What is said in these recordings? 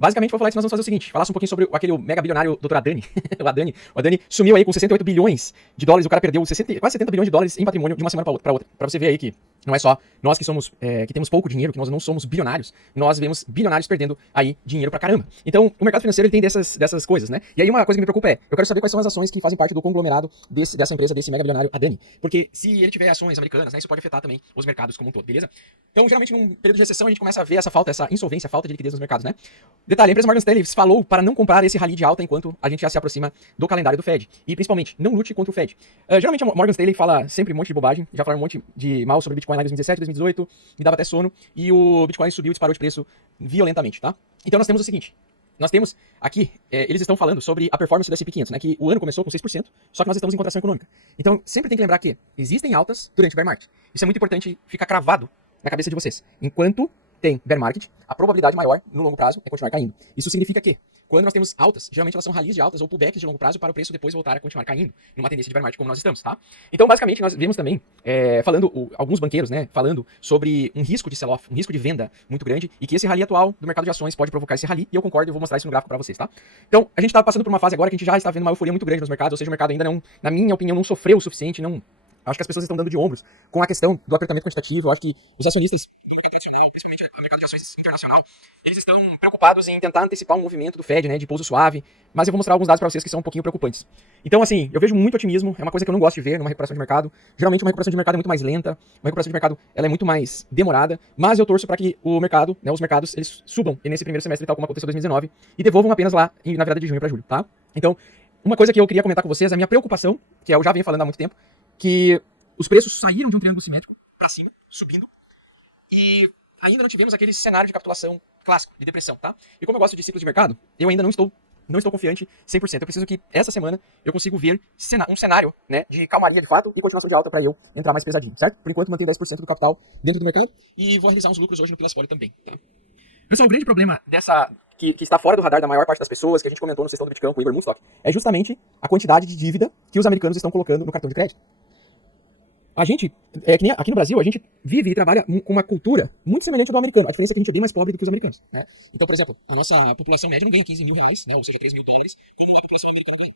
Basicamente, vou falar que nós vamos fazer o seguinte, falar um pouquinho sobre aquele mega bilionário Dr. Adani. O Adani sumiu aí com 68 bilhões de dólares, o cara perdeu quase 70 bilhões de dólares em patrimônio de uma semana para outra. Pra você ver aí que não é só nós que somos, que temos pouco dinheiro, que nós não somos bilionários, nós vemos bilionários perdendo aí dinheiro pra caramba. Então, o mercado financeiro ele tem dessas coisas, né? E aí uma coisa que me preocupa eu quero saber quais são as ações que fazem parte do conglomerado dessa empresa, desse mega bilionário Adani. Porque se ele tiver ações americanas, né, isso pode afetar também os mercados como um todo, beleza? Então, geralmente, num período de recessão, a gente começa a ver essa insolvência, a falta de liquidez nos mercados, né? Detalhe, a empresa Morgan Stanley falou para não comprar esse rally de alta enquanto a gente já se aproxima do calendário do Fed. E, principalmente, não lute contra o Fed. Geralmente, a Morgan Stanley fala sempre um monte de bobagem. Já falaram um monte de mal sobre Bitcoin lá em 2017, 2018. Me dava até sono. E o Bitcoin subiu e disparou de preço violentamente, tá? Então, nós temos o seguinte. Nós temos aqui, eles estão falando sobre a performance do S&P 500, né? Que o ano começou com 6%, só que nós estamos em contração econômica. Então, sempre tem que lembrar que existem altas durante o bear market. Isso é muito importante ficar cravado na cabeça de vocês. Enquanto tem bear market, a probabilidade maior no longo prazo é continuar caindo. Isso significa que, quando nós temos altas, geralmente elas são rallies de altas ou pullbacks de longo prazo para o preço depois voltar a continuar caindo, numa tendência de bear market como nós estamos, tá? Então, basicamente, nós vemos também, alguns banqueiros, né, falando sobre um risco de sell-off, um risco de venda muito grande, e que esse rally atual do mercado de ações pode provocar esse rally, e eu concordo e vou mostrar isso no gráfico para vocês, tá? Então, a gente está passando por uma fase agora que a gente já está vendo uma euforia muito grande nos mercados, ou seja, o mercado ainda não, na minha opinião, não sofreu o suficiente, não... Acho que as pessoas estão dando de ombros com a questão do apertamento quantitativo. Eu acho que os acionistas do mercado tradicional, principalmente o mercado de ações internacional, eles estão preocupados em tentar antecipar um movimento do Fed, né, de pouso suave. Mas eu vou mostrar alguns dados para vocês que são um pouquinho preocupantes. Então, assim, eu vejo muito otimismo. É uma coisa que eu não gosto de ver numa recuperação de mercado. Geralmente, uma recuperação de mercado é muito mais lenta. Uma recuperação de mercado ela é muito mais demorada. Mas eu torço para que o mercado, né, os mercados, eles subam nesse primeiro semestre, tal como aconteceu em 2019, e devolvam apenas lá na virada de junho para julho, tá? Então, uma coisa que eu queria comentar com vocês, a minha preocupação, que eu já venho falando há muito tempo, que os preços saíram de um triângulo simétrico para cima, subindo, e ainda não tivemos aquele cenário de capitulação clássico, de depressão, tá? E como eu gosto de ciclos de mercado, eu ainda não estou confiante 100%. Eu preciso que essa semana eu consiga ver um cenário, né, de calmaria de fato e continuação de alta para eu entrar mais pesadinho, certo? Por enquanto mantenho 10% do capital dentro do mercado e vou realizar uns lucros hoje no Pilas Folha também, tá? Pessoal, o grande problema que está fora do radar da maior parte das pessoas, que a gente comentou no sessão do Bitcoin com o Igor Munstock, é justamente a quantidade de dívida que os americanos estão colocando no cartão de crédito. A gente, que nem aqui no Brasil, a gente vive e trabalha com uma cultura muito semelhante ao do americano. A diferença é que a gente é bem mais pobre do que os americanos, né? Então, por exemplo, a nossa população média não ganha 15 mil reais, né, ou seja, 3 mil dólares, como a população americana ganha.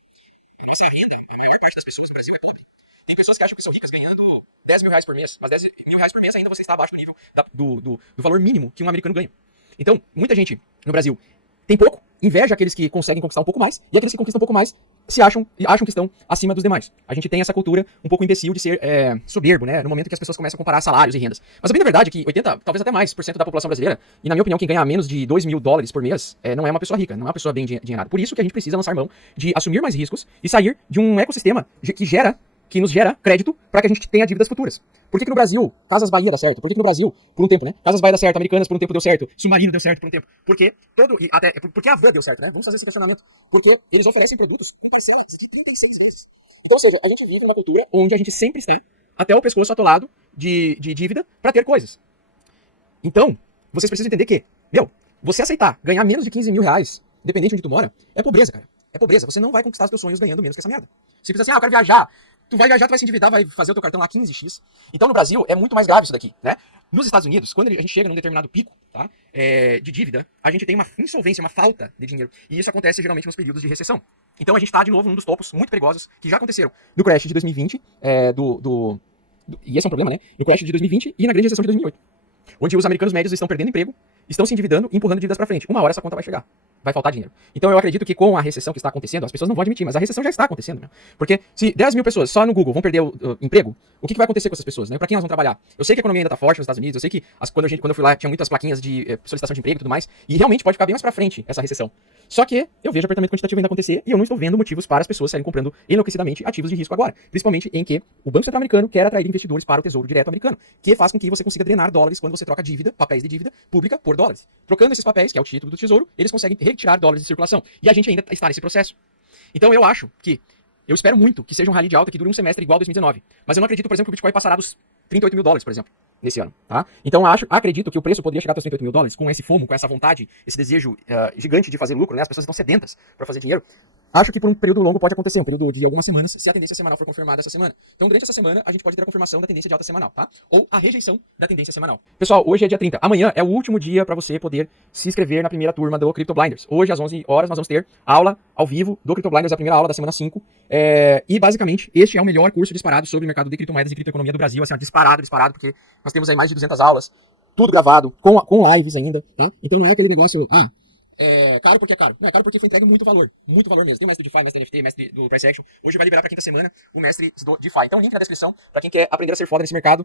A nossa renda, a maior parte das pessoas no Brasil é pobre. Tem pessoas que acham que são ricas ganhando 10 mil reais por mês, mas 10 mil reais por mês ainda você está abaixo do nível do valor mínimo que um americano ganha. Então, muita gente no Brasil tem pouco, inveja aqueles que conseguem conquistar um pouco mais, e aqueles que conquistam um pouco mais acham que estão acima dos demais. A gente tem essa cultura um pouco imbecil de ser soberbo, né? No momento que as pessoas começam a comparar salários e rendas. Mas a bem da verdade é que 80, talvez até mais, por cento da população brasileira, e na minha opinião, quem ganha menos de 2 mil dólares por mês, não é uma pessoa rica, não é uma pessoa bem dinheirada. Por isso que a gente precisa lançar mão de assumir mais riscos e sair de um ecossistema que nos gera crédito para que a gente tenha dívidas futuras. Por que no Brasil Casas Bahia dá certo? Por que no Brasil, por um tempo, né? Casas Bahia dá certo, Americanas por um tempo deu certo, Submarino deu certo por um tempo. Porque a Van deu certo, né? Vamos fazer esse questionamento. Porque eles oferecem produtos com parcelas de 36 vezes. Então, ou seja, a gente vive uma cultura onde a gente sempre está até o pescoço atolado de dívida para ter coisas. Então, vocês precisam entender que, você aceitar ganhar menos de 15 mil reais, independente de onde tu mora, é pobreza, cara. É pobreza. Você não vai conquistar os teus sonhos ganhando menos que essa merda. Você pensa assim, eu quero viajar. Tu vai viajar, tu vai se endividar, vai fazer o teu cartão lá 15x. Então no Brasil é muito mais grave isso daqui, né? Nos Estados Unidos, quando a gente chega num determinado pico, tá, de dívida, a gente tem uma insolvência, uma falta de dinheiro. E isso acontece geralmente nos períodos de recessão. Então a gente está de novo num dos topos muito perigosos que já aconteceram no crash de 2020, e esse é um problema, né? No crash de 2020 e na grande recessão de 2008. Onde os americanos médios estão perdendo emprego, estão se endividando e empurrando dívidas para frente. Uma hora essa conta vai chegar. Vai faltar dinheiro. Então eu acredito que com a recessão que está acontecendo, as pessoas não vão admitir, mas a recessão já está acontecendo, né? Porque se 10 mil pessoas só no Google vão perder o emprego, o que vai acontecer com essas pessoas, né? Para quem elas vão trabalhar? Eu sei que a economia ainda está forte nos Estados Unidos, eu sei que quando eu fui lá tinha muitas plaquinhas de solicitação de emprego e tudo mais, e realmente pode ficar bem mais para frente essa recessão. Só que eu vejo apertamento quantitativo ainda acontecer e eu não estou vendo motivos para as pessoas saírem comprando enlouquecidamente ativos de risco agora. Principalmente em que o Banco Central americano quer atrair investidores para o Tesouro Direto americano, que faz com que você consiga drenar dólares quando você troca papéis de dívida pública por dólares. Trocando esses papéis, que é o título do Tesouro, eles conseguem retirar dólares de circulação. E a gente ainda está nesse processo. Então eu espero muito que seja um rally de alta que dure um semestre igual a 2019. Mas eu não acredito, por exemplo, que o Bitcoin passará dos 38 mil dólares, por exemplo, nesse ano, tá? Então acredito que o preço poderia chegar aos 38 mil dólares com esse FOMO, com essa vontade, esse desejo gigante de fazer lucro, né? As pessoas estão sedentas para fazer dinheiro. acho que por um período longo pode acontecer, um período de algumas semanas, se a tendência semanal for confirmada essa semana. Então, durante essa semana, a gente pode ter a confirmação da tendência de alta semanal, tá? Ou a rejeição da tendência semanal. Pessoal, hoje é dia 30. Amanhã é o último dia para você poder se inscrever na primeira turma do Crypto Blinders. Hoje, às 11 horas, nós vamos ter aula ao vivo do Crypto Blinders, a primeira aula da semana 5. E, basicamente, este é o melhor curso disparado sobre o mercado de criptomoedas e criptoeconomia do Brasil. Assim, disparado, porque nós temos aí mais de 200 aulas, tudo gravado, com lives ainda, tá? Então não é aquele negócio, caro porque é caro. Não é caro porque foi entregue muito valor mesmo. Tem mestre de DeFi, mestre NFT, mestre do Price Action. Hoje vai liberar pra quinta semana o mestre do DeFi. Então, link na descrição pra quem quer aprender a ser foda nesse mercado.